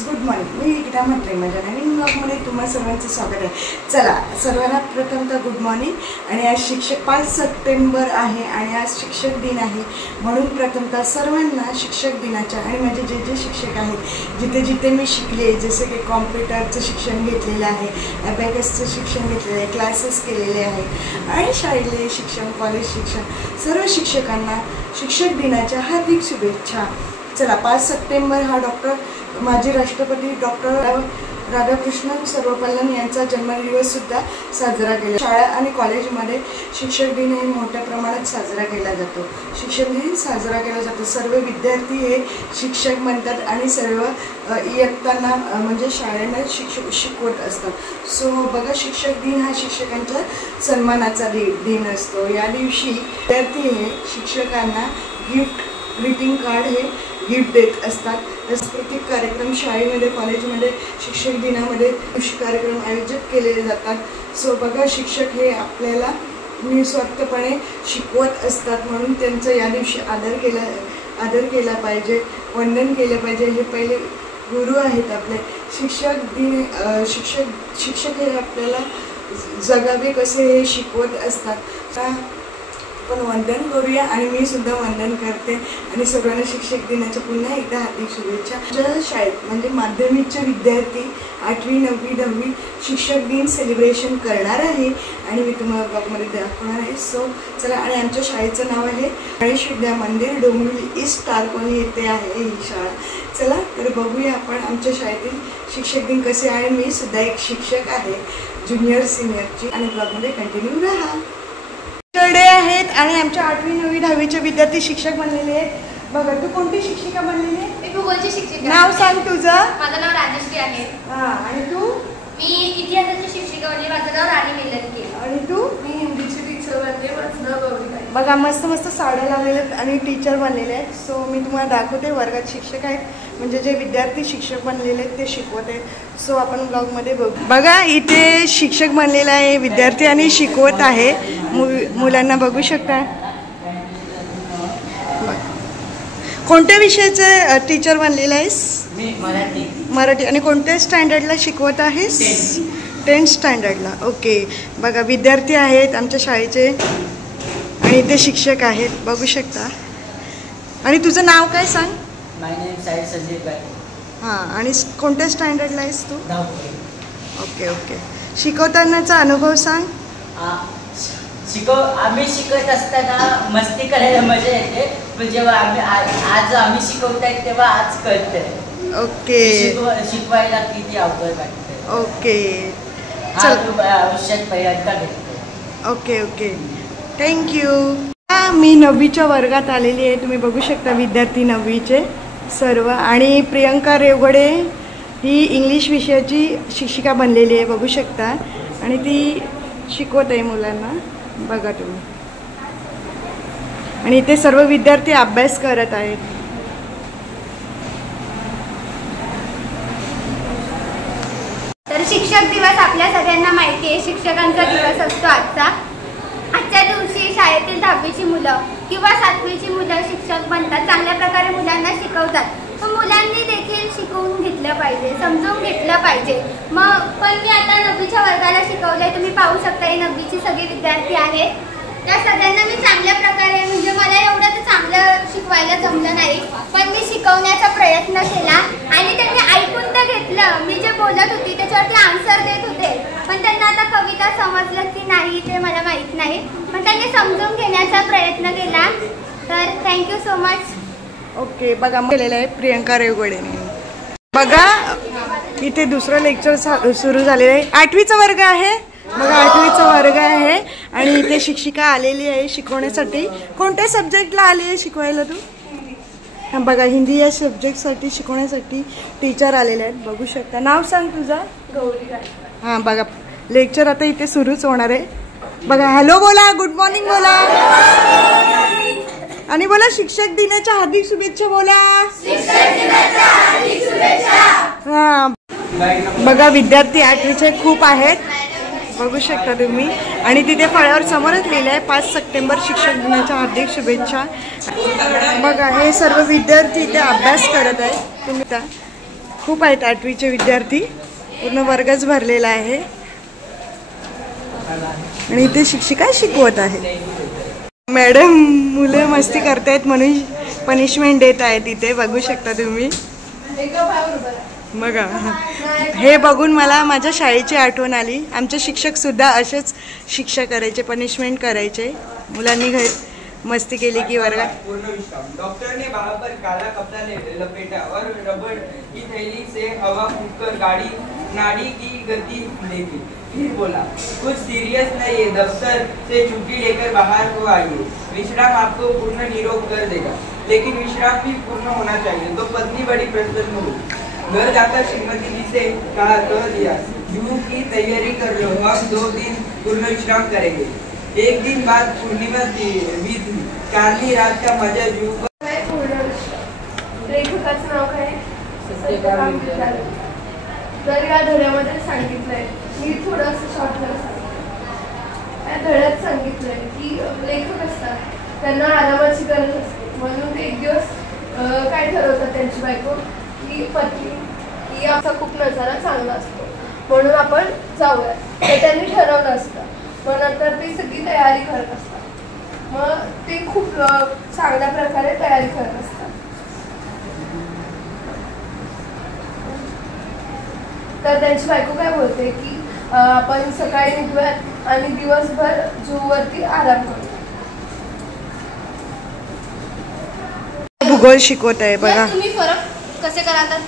Friends, good morning. मी गीता म्हटले माझ्या नवीन ब्लॉगमध्ये तुम्हा सर्वांचं स्वागत आहे. चला सर्वांना प्रथमतः गुड मॉर्निंग. आणि आज 5 सप्टेंबर आहे आणि आज शिक्षक दिन आहे. म्हणून प्रथमतः सर्वांना शिक्षक दिनाच्या आणि माझे जे शिक्षक आहेत, जिथे जिथे मी शिकले, जसे की कॉम्प्युटरचं शिक्षण घेतलेलं आहे, ॲबॅकसचं शिक्षण घेतलेलं आहे, क्लासेस केलेले आहेत आणि शाळेतले शिक्षण, कॉलेज शिक्षण, सर्व शिक्षकांना शिक्षक दिनाच्या हार्दिक शुभेच्छा. चला 5 सप्टेंबर हा माजी राष्ट्रपती डॉक्टर राधाकृष्णन सर्वपल्लम यांचा जन्मदिवससुद्धा साजरा केला. शाळा आणि कॉलेजमध्ये शिक्षक दिन हे मोठ्या प्रमाणात साजरा केला जातो. शिक्षक दिन साजरा केला जातो. सर्व विद्यार्थी हे शिक्षक म्हणतात आणि सर्व इयत्तांना म्हणजे शाळेने शिकवत असतात. सो बघा, शिक्षक दिन हा शिक्षकांच्या सन्मानाचा दिन असतो. या दिवशी विद्यार्थी हे शिक्षकांना ग्रीटिंग कार्ड हे गिफ्ट देत असतात. सांस्कृतिक कार्यक्रम शाळेमध्ये, कॉलेजमध्ये शिक्षक दिनामध्ये कार्यक्रम आयोजित केलेले जातात. सो बघा, शिक्षक हे आपल्याला निस्वार्थपणे शिकवत असतात, म्हणून त्यांचा या दिवशी आदर केला पाहिजे, वंदन केलं पाहिजे. हे पहिले गुरु आहेत आपले. शिक्षक हे आपल्याला जगावे कसे हे शिकवत असतात. आपण वंदन करूया आणि मी सुद्धा वंदन करते आणि सर्वांना शिक्षक दिनाच्या पुन्हा एकदा हार्दिक शुभेच्छा. आमच्या शाळेत म्हणजे माध्यमिकचे विद्यार्थी 8वी 9वी 10वी शिक्षक दिन सेलिब्रेशन करणार आहे आणि मी तुम्हाला ब्लॉगमध्ये दाखवणार आहे. सो चला, आणि आमच्या शाळेचं नाव आहे गणेश विद्या मंदिर, डोंबिवली ईस्ट स्टार कॉलनी येथे आहे ही शाळा. चला तर बघूया आपण आमच्या शाळेतील शिक्षक दिन कसे आहे. मी सुद्धा एक शिक्षक आहे, ज्युनियर सिनियरची, आणि ब्लॉगमध्ये कंटिन्यू राहा. आहेत आणि आमच्या 8वी 9वी 10वीचे विद्यार्थी शिक्षक बनलेले आहेत. बघा, तू कोणती शिक्षिका बनलेली आहे? मी भूगोलची शिक्षिका. नाव सांग तुझं. माझं नाव राजश्री आहे. आणि तू? मी इतिहासाची शिक्षिका बनली. माझं नाव राणी मिलनके. आणि तू? मी हिंदीची टीचर बनले. माझं नाव गौरी. बघा, मस्त मस्त साड्या लावलेल्या आहेत आणि टीचर बनलेले आहेत. सो मी तुम्हाला दाखवते. वर्गात शिक्षक आहेत, म्हणजे जे विद्यार्थी शिक्षक बनलेले आहेत ते शिकवत आहेत. सो आपण ब्लॉगमध्ये बघू. बघा, इथे शिक्षक बनलेला आहे विद्यार्थी आणि शिकवत आहे मुलांना. बघू शकता. कोणत्या विषयाचे टीचर बनलेला आहेस? मराठी. आणि कोणत्या स्टँडर्डला शिकवत आहेस? 10th स्टँडर्डला. ओके. बघा, विद्यार्थी आहेत आमच्या शाळेचे आणि ते शिक्षक आहेत, बघू शकता. आणि तुझं नाव काय सांग? हां. आणि कोणत्या स्टँडर्डला आहेस तू? Okay okay. शिकवतानाचा अनुभव सांग. आम्ही शिकत असताना मस्ती करायला मजा येते, पण जेव्हा आम्ही शिकवताय तेव्हा आज कळतंय. ओके. शिकवायला किती अवघड वाटतं. ओके. आयुष्यात पहिल्यांदा भेटतो. Okay okay. थँक्यू. मी 9वीच्या वर्गात आलेली आहे. तुम्ही बघू शकता विद्यार्थी 9वीचे सर्व. आणि प्रियंका रेवगडे ही इंग्लिश विषयाची शिक्षिका बनलेली आहे, बघू शकता. आणि ती शिकवत आहे मुलांना, बघा तुम्ही. आणि इथे सर्व विद्यार्थी अभ्यास करत आहेत. तर शिक्षक दिवस आपल्या सगळ्यांना माहिती आहे, शिक्षकांचा दिवस असतो आजचा. आजच्या दिवशी शाळेतील 10वीची मुलं किंवा 7वीची मुलं शिक्षक बनतात, चांगल्या प्रकारे मुलांना शिकवतात. पण मुलांनी देखील शिकवून घेतलं पाहिजे, समजून घेतलं पाहिजे. पण मी आता 9वीच्या वर्गाला शिकवलंय. तुम्ही पाहू शकता, ही 9वीची सगळे विद्यार्थी आहेत. त्या सगळ्यांना मी चांगल्या प्रकारे, म्हणजे मला एवढं तर चांगलं शिकवायला जमलं नाही, पण मी शिकवण्याचा प्रयत्न केला आणि त्यांनी ऐकून तर घेतलं. मी जे बोलत होती त्याच्यावरती आन्सर देत होते, पण त्यांना आता कविता समजलं की नाही ते मला माहीत नाही, पण त्यांनी समजून घेण्याचा प्रयत्न केला. तर थँक्यू सो मच. ओके. बघा, केलेलं आहे प्रियंका रेवगडेने. बघा, इथे दुसरं लेक्चर सुरू झालेलं आहे. 8वीचा वर्ग आहे. बघा, 8वीचा वर्ग आहे आणि इथे शिक्षिका आलेली आहे शिकवण्यासाठी. कोणत्या सब्जेक्टला आली आहे शिकवायला तू? हां, बघा, हिंदी या सब्जेक्टसाठी शिकवण्यासाठी टीचर आलेले आहेत, बघू शकता. नाव सांग तुझं? गौरी. हां. बघा, लेक्चर आता इथे सुरूच होणार आहे. बघा, हॅलो बोला, गुड मॉर्निंग बोला, आणि बोला शिक्षक दिनाच्या हार्दिक शुभेच्छा बोला. हां. बघा, विद्यार्थी 8वीचे खूप आहेत, बघू शकता तुम्ही. आणि तिथे फळ्यावर समोरच लिहिलं आहे 5 सप्टेंबर शिक्षक दिनाच्या हार्दिक शुभेच्छा. बघा, हे सर्व विद्यार्थी इथे अभ्यास करत आहेत. तुम्ही खूप आहेत 8वीचे विद्यार्थी, पूर्ण वर्गच भरलेला आहे आणि इथे शिक्षिका शिकवत आहे. मॅडम मुलं मस्ती करतायत म्हणून पनिशमेंट देत आहेत इथे, बघू शकता तुम्ही. बघा, हे बघून मला माझ्या शाळेची आठवण आली. आमचे शिक्षक सुद्धा असेच शिक्षा करायचे, पनिशमेंट करायचे. मुलांनी मस्ती केली की वर्गात. डॉक्टर ने वहां पर काला कपड़ा लपेटा और रबड़ की थैली से हवा फूंककर गाड़ी नाड़ी की गति देखी. फिर बोला, कुछ सीरियस नहीं है, दफ्तर से छुट्टी लेकर बाहर को आइए. विश्राम आपको पूर्ण निरोग कर देगा, लेकिन विश्राम भी पूर्ण होना चाहिए. तो पत्नी बड़ी प्रसन्न हुई. घर जाकर श्रीमती जी से कह दिया, जूहू की तैयारी कर लो, हम 2 दिन पूर्ण विश्राम करेंगे. एक दिन बाद पूर्णिमा बीत, काली रात का मजा जूहू. लेखकाचं नाव काय? तर या धड्यामध्ये सांगितलंय, मी थोडंसं शॉर्टकट सांगितलं. या धड्यात सांगितलंय की लेखक असतात त्यांना आरामाची गरज असते, म्हणून ते एक दिवस काय ठरवतात त्यांची बायको की पत्नी की आमचा खूप नजारा चांगला असतो म्हणून आपण जाऊया. तर त्यांनी ठरवलं असतं, मग नंतर ती सगळी तयारी करत असतात. मग ते खूप चांगल्या प्रकारे तयारी करत असतात. तर त्यांची बायको काय बोलते की आपण सकाळी निघूयात आणि दिवसभर जूवरती आराम करूया. भूगोल शिकवत आहे बघा. तुम्ही फरक कसे करतात?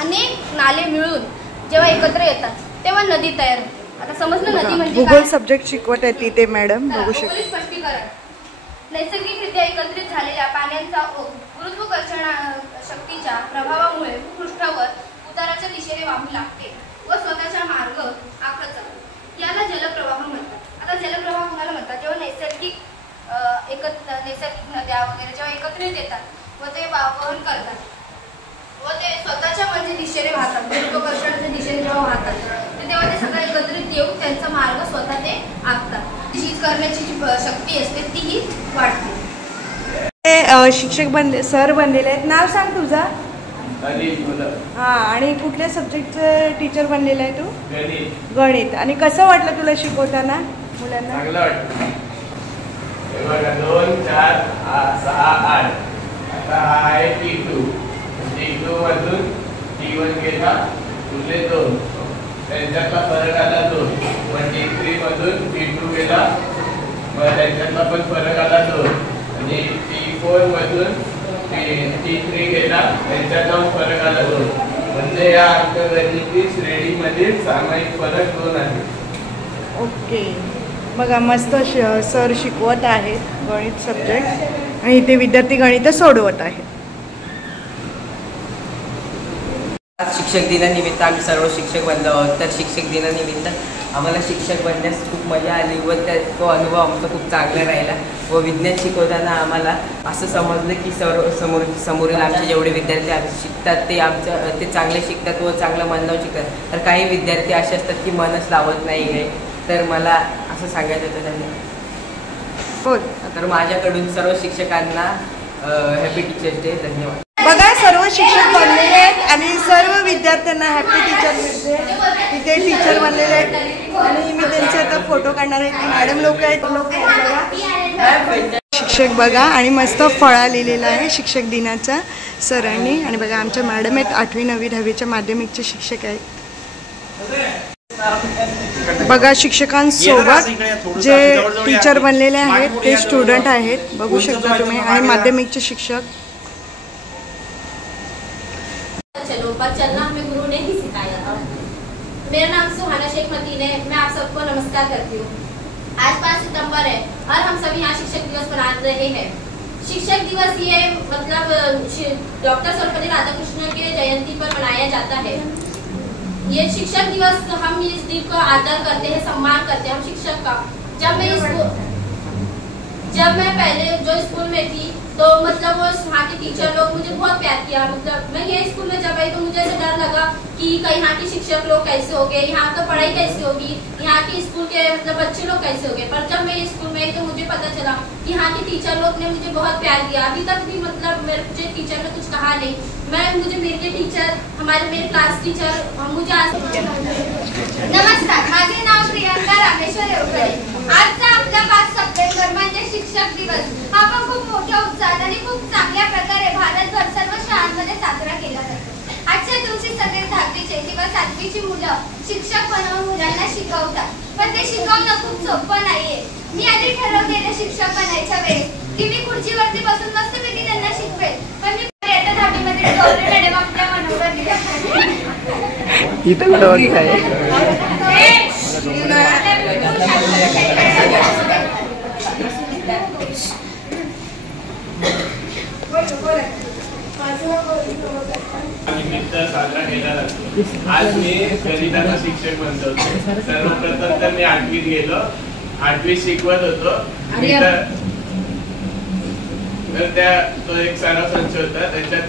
अनेक नाले मिळून जेव्हा एकत्र येतात तेव्हा नदी तयार होते. आता समजलं नदी म्हणजे भूगोल सब्जेक्ट शिकवत आहे तिथे मॅडम, बघू शकता. स्पष्टीकरण, नैसर्गिकरित्या एकत्रित झालेल्या पाण्याचा गुरुत्वाकर्षण शक्तीच्या प्रभावामुळे भूपृष्ठावर उताराच्या दिशेने वाहू लागते व स्वतःचा मार्ग आखत जातो. याला जलप्रवाह म्हणतात. आता जलप्रवाह कुणाला म्हणतात? जेव्हा नैसर्गिक नद्या वगैरे जेव्हा एकत्रित येतात व ते वहन करतात व ते स्वतःच्या म्हणजे दिशेने वाहतात, गुरुत्वाकर्षणाच्या दिशेने जेव्हा वाहतात तेव्हा ते सगळं एकत्रित येऊन त्यांचा मार्ग स्वतः ते आखतात. झीज करण्याची जी शक्ती असते तीही वाढते. ते शिक्षक बनले, सर बनलेले आहेत. नाव सांग तुझा. हा, आणि कुठल्या सब्जेक्टचं टीचर बनलेला आहे तू? गणित. आणि कसं वाटलं तुला शिकवताना मुलांना? चांगलं वाटतं. 2 4 6 8 आता हा आहे T2. T2 मधून T1 गेला, पुढे 2, त्यांच्यातला फरक आला 2. मग T3 मधून T2 गेला, मग त्यांच्यातला पण फरक आला 2. आणि T4 मधून T3 गेला, त्यांच्यातला फरक आला 2. म्हणजे या अंकगणिती श्रेणीमधील सामायिक फरक 2 आहे. ओके, बघा मस्त सर शिकवत आहेत गणित सब्जेक्ट आणि इथे विद्यार्थी गणित सोडवत आहेत. शिक्षक दिनानिमित्त आम्ही सर्व शिक्षक बनलो आहोत. तर शिक्षक दिनानिमित्त आम्हाला शिक्षक बनण्यास खूप मजा आली व तो अनुभव आमचा खूप चांगला राहिला. व विज्ञान शिकवताना आम्हाला असं समजलं की समोरील आमचे जेवढे विद्यार्थी शिकतात ते चांगले शिकतात व चांगलं मन लावून शिकतात. तर काही विद्यार्थी असे असतात की मनच लावत नाही आहे. तर मला असं सांगायचं होतं त्यांना. हो, तर माझ्याकडून सर्व शिक्षकांना हॅपी टीचर्स डे. धन्यवाद. बघा सर्व शिक्षक बनलेले आहेत आणि सर्व विद्यार्थ्यांना हॅपी टीचर्स डे. इथे टीचर बनलेले आहेत आणि मी त्यांचे आता फोटो काढणार आहे. मॅडम लोक आहेत बघा. शिक्षक बघा आणि मस्त फळा लिहिलेला आहे शिक्षक दिनाचा सरांनी. आणि बघा आमच्या मॅडम आहेत 8वी 9वी 10वीच्या माध्यमिकचे शिक्षक आहेत. बघा शिक्षकांसोबत जे टीचर बनलेले आहेत ते स्टुडंट आहेत, बघू शकता तुम्ही. आणि माध्यमिकचे शिक्षक. चलो पर चलना हमें गुरु ने ही सिखाया था. मेरा नाम सुहाना शेख मतीन है. मैं आप सबको नमस्कार करती हूँ. आज 5 सितंबर है और हम सभी यहाँ शिक्षक दिवस मना रहे हैं. शिक्षक दिवस ये मतलब डॉक्टर सर्वपल्ली राधाकृष्ण के जयंती पर मनाया जाता है. ये शिक्षक दिवस हम इस दिन को आदर करते हैं, सम्मान करते हैं हम शिक्षक का. जब मैं जब मैं पहले जो स्कूल में थी तो मतलब वो वहाँ के टीचर लोग मुझे बहुत प्यार किया। मतलब मैं ये स्कूल में जब आई तो मुझे ऐसा डर लगा कि कहीं यहाँ के शिक्षक लोग कैसे हो गए, यहाँ तो पढ़ाई कैसे होगी, यहाँ के स्कूल के मतलब बच्चे लोग कैसे हो गए। पर जब मैं स्कूल में आई तो मुझे पता चला कि यहाँ के टीचर लोग ने मुझे बहुत प्यार दिया। अभी तक भी मतलब मुझे टीचर ने कुछ कहा नहीं। मुझे मेरे टीचर, मेरे क्लास टीचर मुझे आज नमस्कार, माझे नाव प्रियंका रामेश्वर येवकरे। आजचा आपला 5 सप्टेंबर म्हणजे शिक्षक दिवस हा पण खूप मोठ्या उत्साहात आणि खूप चांगल्या प्रकारे भारतभर सर्व शाळांमध्ये साजरा केला जातो। आजच्या दिवशी सगळे 10वीचे किंवा 7वीची मुलं शिक्षक बनवून मुलांना शिकवतात, पण ते शिकवणं खूप सोपं नाहीये। मी आधी ठरवलेलं शिक्षक बनायच्या वेळेस की मी खुर्चीवरती बसून मस्तपैकी त्यांना शिकवेल, पण मी येत्या 10वीमध्ये डोळे मॅडम आपल्या मनोवर दिले। इथं कुठं आहे? निमित्त साजरा केला जातो। आज मी गणिताचा शिक्षक बनतो। सर्वप्रथम तर मी 8वीत गेलो, 8वीत शिकवत होतो। तो एक सराव संच होता, त्याच्यात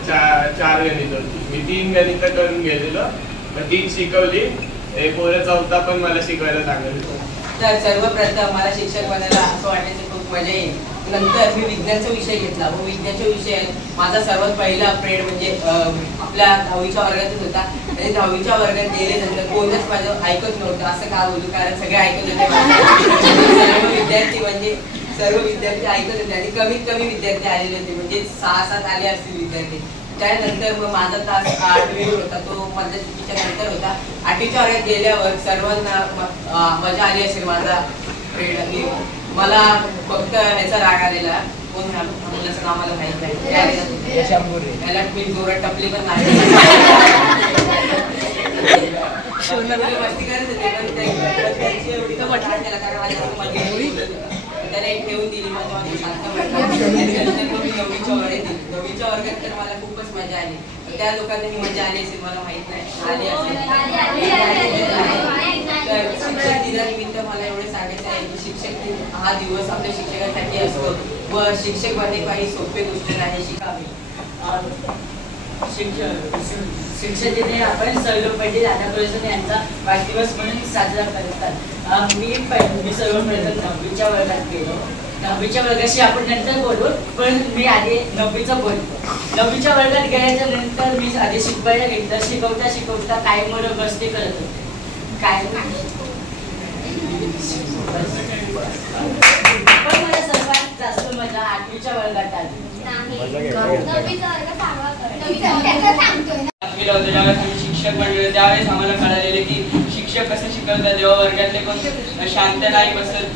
4 गणित होती। मी 3 गणित करून गेलेलो, मग 3 शिकवली। पोरं 4था पण मला शिकवायला सांगितलं। तर सर्वप्रथम मला शिक्षक बनायला असं वाटायचं खूप मजा येईल। नंतर मी विज्ञानचा विषय घेतला व विज्ञानच्या विषयात माझा सर्वात पहिला प्रेड म्हणजे आपल्या 10वीच्या वर्गातच होता। आणि 10वीच्या वर्गात गेल्यानंतर कोणच माझं ऐकत नव्हतं, असं का बोलू, कारण सगळे ऐकत होते। सर्व विद्यार्थी ऐकत होते आणि कमीत कमी विद्यार्थी आलेले होते, म्हणजे 6-7 आले असतील विद्यार्थी। त्यानंतर मग माझा तास 8वीवर होता, तो मधल्या सुट्टीच्या नंतर होता। 8वीच्या वर्गात गेल्यावर सर्वांना मजा आली असेल माझा प्रेड। मला फक्त ह्याचा राग आलेला, कोण मुलाचं नाव मला माहित नाही, त्याला मी जोरात टपली पण नाही, मस्ती करत होते, पण त्यांची एवढी तर म्हटलं त्याला, कारण त्याला एक ठेवून दिली माझ्या शांत वाटलं। 9वीच्या वर्गात तर मला खूपच मजा आली। त्या लोकांना ही मजा आली असेल मला माहित नाही, आली असेल। तर शिक्षक दिनानिमित्त मला एवढे सांगायचं आहे की शिक्षक दिन हा दिवस आपल्या शिक्षकांसाठी असतो व शिक्षक बनणे काही सोपे गोष्ट नाही, शिकावी। शिक्षक दिन आपण सर्व पहिले राधाकृष्ण यांचा वाढदिवस म्हणून साजरा करतात। मी सर्वप्रथम 9वीच्या वर्गात गेलो। 9वीच्या वर्गाशी आपण नंतर बोलू, पण मी आधी 9वीचं बोलतो। 9वीच्या वर्गात गेल्याच्या नंतर मी आधी शिकवायला घेतलं। शिकवता काय मुलं मस्ती करत होते, काय पण मला सर्वात जास्त मजा 8वीच्या वर्गात आली। शिक्षक बनले त्यावेळेस आम्हाला कळालेले की शिक्षक कसं शिकवतात। जेव्हा वर्गातले कोण शांत नाही बसत,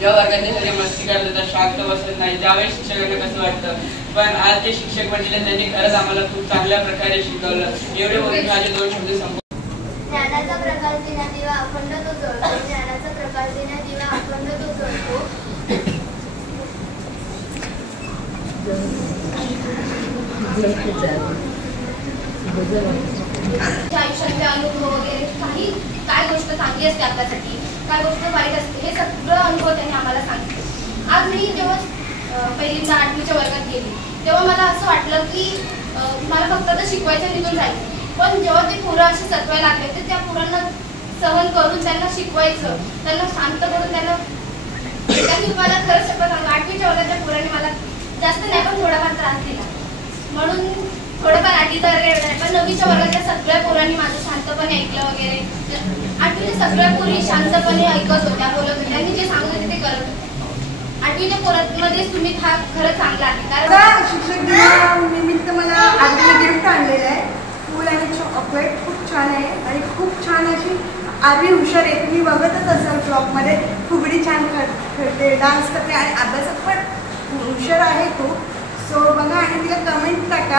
जेव्हा वर्गातले सगळे मस्ती करतात, शांत बसत नाही, त्यावेळेस शिक्षकांना कसं वाटतं। पण आज जे शिक्षक बनले त्यांनी खरंच आम्हाला खूप चांगल्या प्रकारे शिकवलं। एवढे बोलून माझे 2 शब्द संपवतो। ज्ञानाचा प्रकाश दिना दिवा अखंड तो जळतो, ज्ञानाचा प्रकाश दिना दिवा अखंड तो जळतो। आयुष्यातले अनुभव वगैरे काय गोष्ट चांगली असते आपल्यासाठी, काय गोष्ट वाईट असते, हे सगळं अनुभव त्यांनी आम्हाला सांगितले। आज मी जेव्हा पहिल्यांदा 8वीच्या वर्गात गेली तेव्हा मला असं वाटलं की मला फक्त तर शिकवायचं निघून जायचं, पण जेव्हा ते पोरं असे सतवायला लागले तर त्या पोरांना सहन करून त्यांना शिकवायचं, त्यांना शांत करून त्यांना मला खरंच शपथ सांगू 8वीच्या वर्गाच्या पोरांनी मला जास्त नाही पण थोडाफार त्रास दिला, म्हणून थोडंफार 8वीचा वर्ग आहे, पण 9वीच्या वर्गाच्या सगळ्या पोरांनी माझं शांतपणे ऐकलं वगैरे। 8वीच्या सगळ्या पोरी शांतपणे ऐकत होत्या, बोलत होत्या आणि जे सांगत होते ते करत होते। 8वीच्या पोरांमध्ये सुमित हा खरंच चांगला आहे, कारण शिक्षक दिनानिमित्त मला 8वी गिफ्ट आणलेलं आहे, फूल आणि चॉकलेट खूप छान आहे आणि खूप छान अशी 8वी हुशार आहे। तुम्ही बघतच असाल ब्लॉगमध्ये, फुगडी छान खेळते, डान्स करते आणि अभ्यासात पण हुशार आहे खूप। सो बघा आणि तिला कमेंट टाका।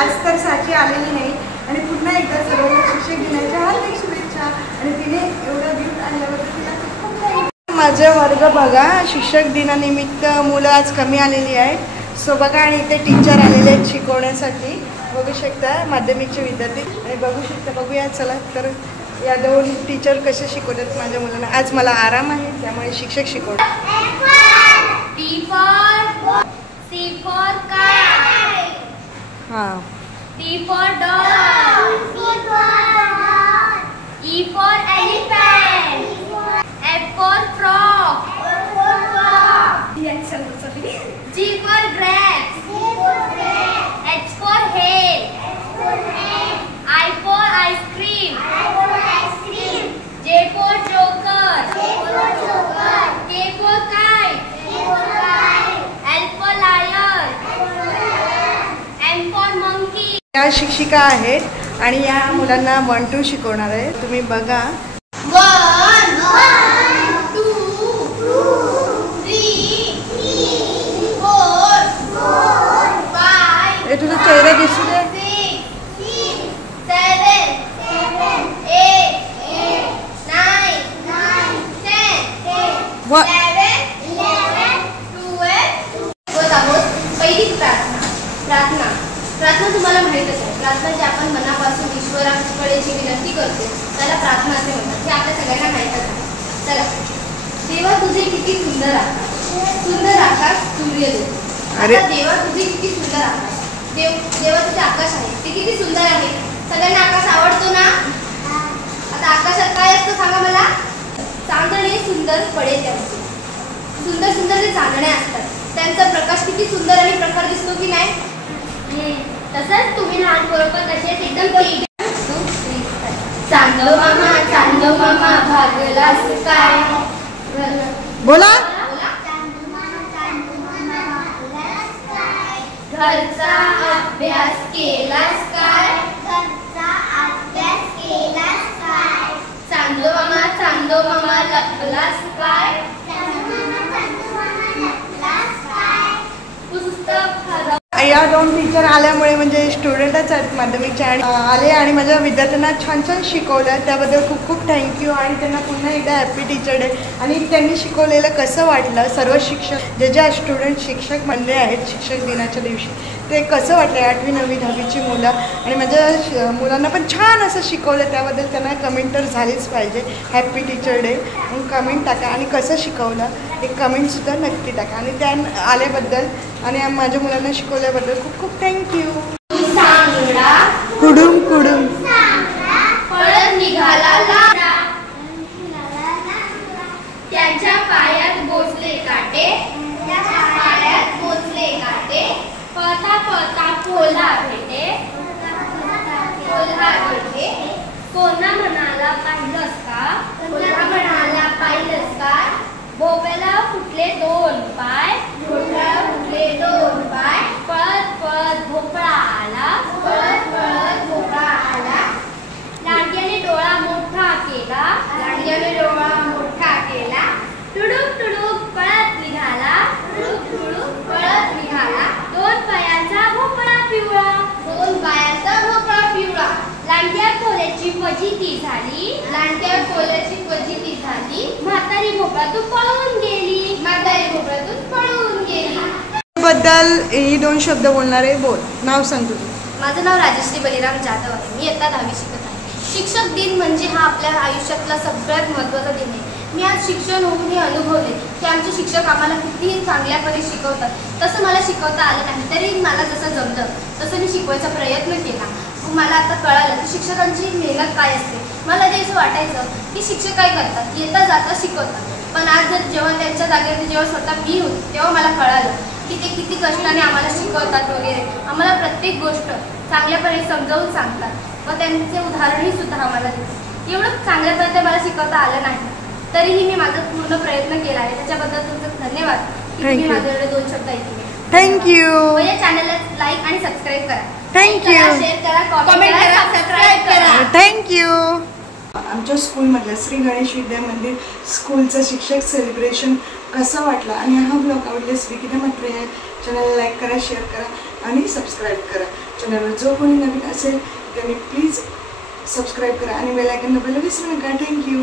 आज तर साची आलेली नाही आणि पुन्हा एकदा सर्वांना शिक्षक दिनाच्या हार्दिक शुभेच्छा। आणि तिने एवढं गिफ्ट आणल्याबद्दल तिला खूप काही। माझा वर्ग बघा, शिक्षक दिनानिमित्त मुलं आज कमी आलेली आहेत। सो बघा आणि इथे टीचर आलेले आहेत शिकवण्यासाठी, बघू शकता माध्यमिकचे विद्यार्थी आणि बघूया चला तर या 2 टीचर कसे शिकवतात माझ्या मुलांना। आज मला आराम आहे त्यामुळे शिक्षक शिकवतात। T for C for kite. हां. D for dog. E for elephant. F for frog. G for grapes. H for hay. I for ice cream. J for joker. K for kite. L for lion. M for monkey. या शिक्षिका आहेत आणि या मुलांना 1 2 शिकवणार आहे. तुम्ही बघा. 1 2 3 4 5 हे तुझा चेहरा दिसू दे. 6 7 8 9 10 व- 11 12 पहिली प्रार्थना तुम्हाला माहितच आहे. प्रार्थना जी आपण मनापासून ईश्वराकडे जी विनंती करतो त्याला प्रार्थना असे म्हणतात. हे आपल्या सगळ्यांना माहीतच आहे. चला. देवा तुझे किती सुंदर आकाश सूर्योदय. अरे. आता देवा तुझे किती सुंदर आकाश. देवा तुझे आकाश आहे ते किती सुंदर आहे. सगळ्यांना आकाश आवडतो ना. आता आकाशात काय असतं सांगा मला. चांदणे सुंदर पडे त्यांचे. सुंदर जे चांदणे असतात त्यांचा प्रकाश किती सुंदर आणि प्रखर दिसतो की नाही. तसंच तुम्ही लहान बरोबर तसेच एकदम चांदो मामा भागलास काय. बोला. घरचा अभ्यास केलास काय. चांदो मामा लपलास काय. पुस्तक हरव. या 2 टीचर आल्यामुळे म्हणजे स्टुडंटच आहेत माध्यमिकचे आणि आले आणि माझ्या विद्यार्थ्यांना छान शिकवलं. त्याबद्दल खूप खूप थँक्यू आणि त्यांना पुन्हा एकदा हॅपी टीचर डे. आणि त्यांनी शिकवलेलं कसं वाटलं. सर्व शिक्षक जे स्टुडंट शिक्षक बनले आहेत शिक्षक दिनाच्या दिवशी ते कसं वाटलं. 8वी 9वी 10वीची मुलं आणि माझ्या मुलांना पण छान असं शिकवलं. त्याबद्दल त्यांना कमेंट तर झालीच पाहिजे. हॅपी टीचर डे म्हणून कमेंट टाका आणि कसं शिकवलं एक कमेंटसुद्धा नक्की टाका. आणि त्या आल्याबद्दल आणि माझ्या मुलांना शिकवल्याबद्दल खूप खूप थँक्यू. कुडुम पळत निघाला लाडा. त्यांच्या पायात बोचले काटे. पळता पोला भेटे. कोणा म्हणाला पाहिलंस का. भोप्याला फुटले 2 पाय. पळत भोपळा आला. लांडग्याने डोळा मोठा केला. टुडुक पळत निघाला. 2 पायाचा भोपळा पिवळा. लांडग्या कोल्याची फजिती झाली. म्हातारी भोपळातून पळून गेली. बद्दल ही 2 शब्द बोलणारे बोल. नाव सांग तुझं. माझं नाव राजश्री बलिराम जाधव आहे. मी इयत्ता 10वी शिकत आहे. शिक्षक दिन म्हणजे हा आपल्या आयुष्यातला सगळ्यात महत्त्वाचा दिन आहे. मी आज शिक्षण होऊन हे अनुभवले की आमचे शिक्षक आम्हाला किती चांगल्यापणे शिकवतात. तसं मला शिकवता आलं नाही तरी मला जसं जमतं तसं मी शिकवायचा प्रयत्न केला. मला आता कळालं की शिक्षकांची मेहनत काय असते. मला ते असं वाटायचं की शिक्षक काय करतात येता जाता शिकवतात. पण आज जेव्हा त्यांच्या जागेवर जेव्हा स्वतः मी होते तेव्हा मला कळालं की ते किती कष्टाने आम्हाला शिकवतात वगैरे. आम्हाला प्रत्येक गोष्ट चांगल्यापणे समजावून सांगतात व त्यांचे उदाहरणही सुद्धा आम्हाला देतात. एवढं चांगल्यापणे मला शिकवता आलं नाही तरीही मी माझा पूर्ण प्रयत्न केला आहे. त्याच्याबद्दल तुमचं धन्यवाद की तुम्ही माझ्याकडे 2 शब्द ऐकले. थँक्यू. या चॅनलला लाईक आणि सबस्क्राईब करा. थँक्यू. शेअर करा, कमेंट करा, सबस्क्राईब करा. थँक्यू. आमच्या स्कूलमधलं श्री गणेश विद्या मंदिर स्कूलचं शिक्षक सेलिब्रेशन कसं वाटलं आणि हा ब्लॉग आवडल्यास विकिता मात्र या चॅनलला लाईक करा, शेअर करा आणि सबस्क्राईब करा. चॅनलवर जो कोणी नवीन असेल त्यांनी प्लीज सबस्क्राईब करा आणि बेल आयकॉन दाबायला विसरू नका. थँक्यू.